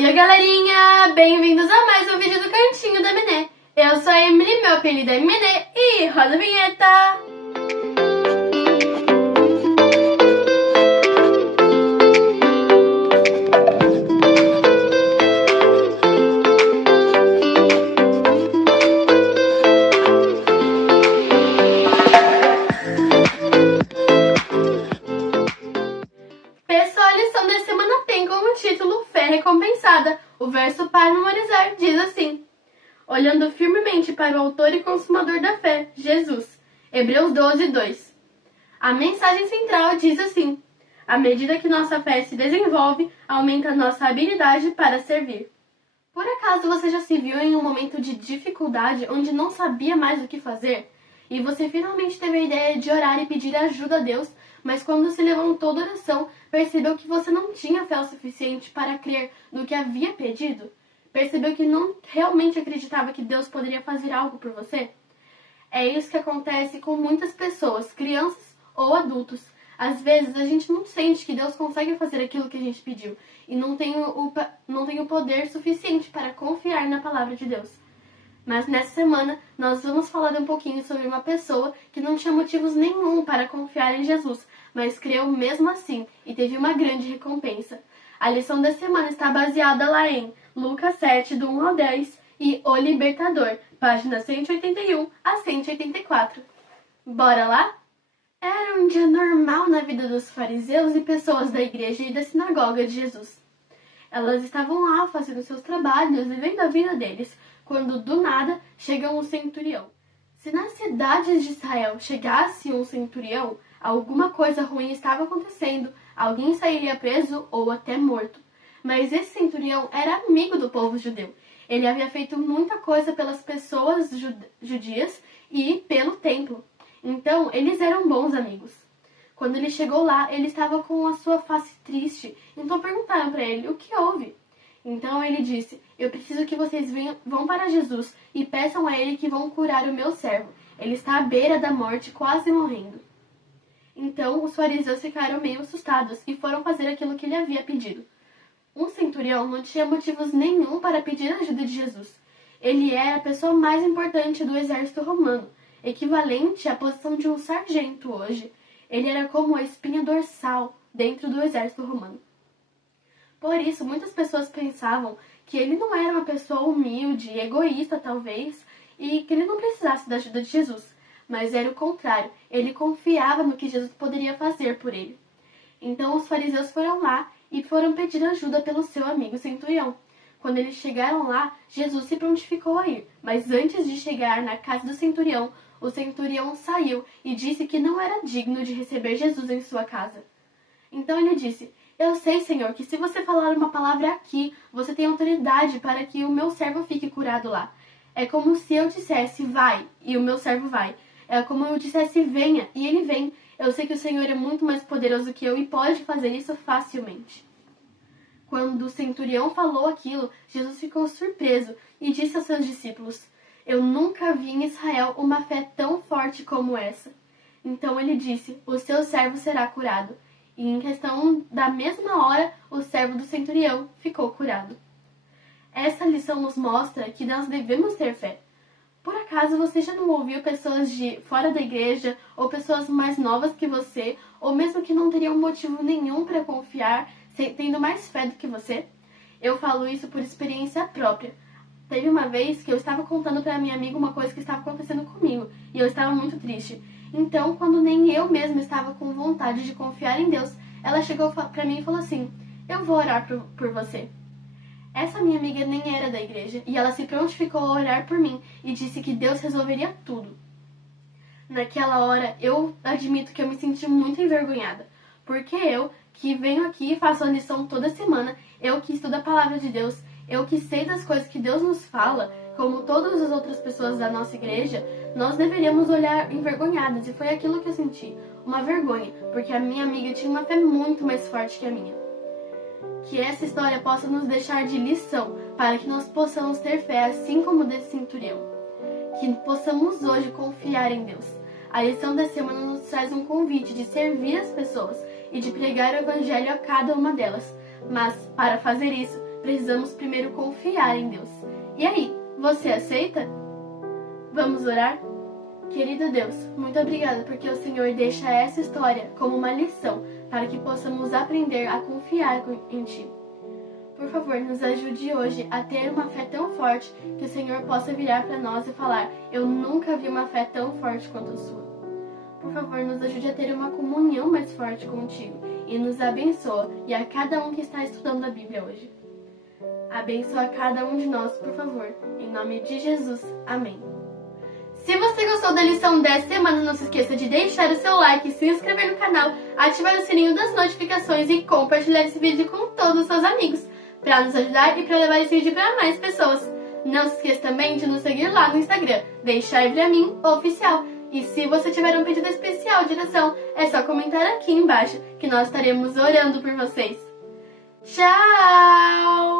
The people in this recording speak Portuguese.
Oi, galerinha! Bem-vindos a mais um vídeo do Cantinho da Menê. Eu sou a Emily, meu apelido é Menê, e roda a vinheta! Pessoal, a lição dessa semana tem como título Fé Recompensada. O verso para memorizar diz assim: olhando firmemente para o autor e consumador da fé, Jesus. Hebreus 12, 2. A mensagem central diz assim: à medida que nossa fé se desenvolve, aumenta nossa habilidade para servir. Por acaso você já se viu em um momento de dificuldade onde não sabia mais o que fazer? E você finalmente teve a ideia de orar e pedir ajuda a Deus, mas quando se levantou da oração, percebeu que você não tinha fé o suficiente para crer no que havia pedido? Percebeu que não realmente acreditava que Deus poderia fazer algo por você? É isso que acontece com muitas pessoas, crianças ou adultos. Às vezes a gente não sente que Deus consegue fazer aquilo que a gente pediu e não tem o poder suficiente para confiar na palavra de Deus. Mas nessa semana nós vamos falar um pouquinho sobre uma pessoa que não tinha motivos nenhum para confiar em Jesus, mas creu mesmo assim e teve uma grande recompensa. A lição da semana está baseada lá em Lucas 7, do 1 ao 10 e O Libertador, páginas 181 a 184. Bora lá? Era um dia normal na vida dos fariseus e pessoas da igreja e da sinagoga de Jesus. Elas estavam lá fazendo seus trabalhos, vivendo a vida deles, quando do nada chega um centurião. Se nas cidades de Israel chegasse um centurião, alguma coisa ruim estava acontecendo, alguém sairia preso ou até morto. Mas esse centurião era amigo do povo judeu. Ele havia feito muita coisa pelas pessoas judias e pelo templo. Então, eles eram bons amigos. Quando ele chegou lá, ele estava com a sua face triste. Então perguntaram para ele o que houve. Então ele disse: eu preciso que vocês vão para Jesus e peçam a ele que vão curar o meu servo. Ele está à beira da morte, quase morrendo. Então os fariseus ficaram meio assustados e foram fazer aquilo que ele havia pedido. Um centurião não tinha motivos nenhum para pedir a ajuda de Jesus. Ele era a pessoa mais importante do exército romano, equivalente à posição de um sargento hoje. Ele era como a espinha dorsal dentro do exército romano. Por isso, muitas pessoas pensavam que ele não era uma pessoa humilde, egoísta talvez, e que ele não precisasse da ajuda de Jesus. Mas era o contrário, ele confiava no que Jesus poderia fazer por ele. Então os fariseus foram lá e foram pedir ajuda pelo seu amigo centurião. Quando eles chegaram lá, Jesus se prontificou a ir, mas antes de chegar na casa do centurião, o centurião saiu e disse que não era digno de receber Jesus em sua casa. Então ele disse: eu sei, Senhor, que se você falar uma palavra aqui, você tem autoridade para que o meu servo fique curado lá. É como se eu dissesse vai, e o meu servo vai. É como eu dissesse venha, e ele vem. Eu sei que o Senhor é muito mais poderoso que eu e pode fazer isso facilmente. Quando o centurião falou aquilo, Jesus ficou surpreso e disse aos seus discípulos: eu nunca vi em Israel uma fé tão forte como essa. Então ele disse: o seu servo será curado. E em questão da mesma hora, o servo do centurião ficou curado. Essa lição nos mostra que nós devemos ter fé. Por acaso você já não ouviu pessoas de fora da igreja, ou pessoas mais novas que você, ou mesmo que não teriam motivo nenhum para confiar, tendo mais fé do que você? Eu falo isso por experiência própria. Teve uma vez que eu estava contando para minha amiga uma coisa que estava acontecendo comigo, e eu estava muito triste. Então, quando nem eu mesma estava com vontade de confiar em Deus, ela chegou para mim e falou assim: eu vou orar por você. Essa minha amiga nem era da igreja, e ela se prontificou a orar por mim e disse que Deus resolveria tudo. Naquela hora, eu admito que eu me senti muito envergonhada, porque eu, que venho aqui e faço a lição toda semana, eu que estudo a palavra de Deus, eu que sei das coisas que Deus nos fala, como todas as outras pessoas da nossa igreja, nós deveríamos olhar envergonhadas, e foi aquilo que eu senti, uma vergonha, porque a minha amiga tinha uma fé muito mais forte que a minha. Que essa história possa nos deixar de lição, para que nós possamos ter fé assim como desse centurião. Que possamos hoje confiar em Deus. A lição da semana nos traz um convite de servir as pessoas e de pregar o evangelho a cada uma delas. Mas, para fazer isso, precisamos primeiro confiar em Deus. E aí, você aceita? Vamos orar? Querido Deus, muito obrigada porque o Senhor deixa essa história como uma lição para que possamos aprender a confiar em Ti. Por favor, nos ajude hoje a ter uma fé tão forte que o Senhor possa virar para nós e falar: eu nunca vi uma fé tão forte quanto a sua. Por favor, nos ajude a ter uma comunhão mais forte contigo e nos abençoa e a cada um que está estudando a Bíblia hoje. Abençoa cada um de nós, por favor. Em nome de Jesus. Amém. Se você gostou da lição dessa semana, não se esqueça de deixar o seu like, se inscrever no canal, ativar o sininho das notificações e compartilhar esse vídeo com todos os seus amigos, para nos ajudar e para levar esse vídeo para mais pessoas. Não se esqueça também de nos seguir lá no Instagram, Deixar Vir a Mim Oficial. E se você tiver um pedido especial de oração, é só comentar aqui embaixo que nós estaremos orando por vocês. Tchau!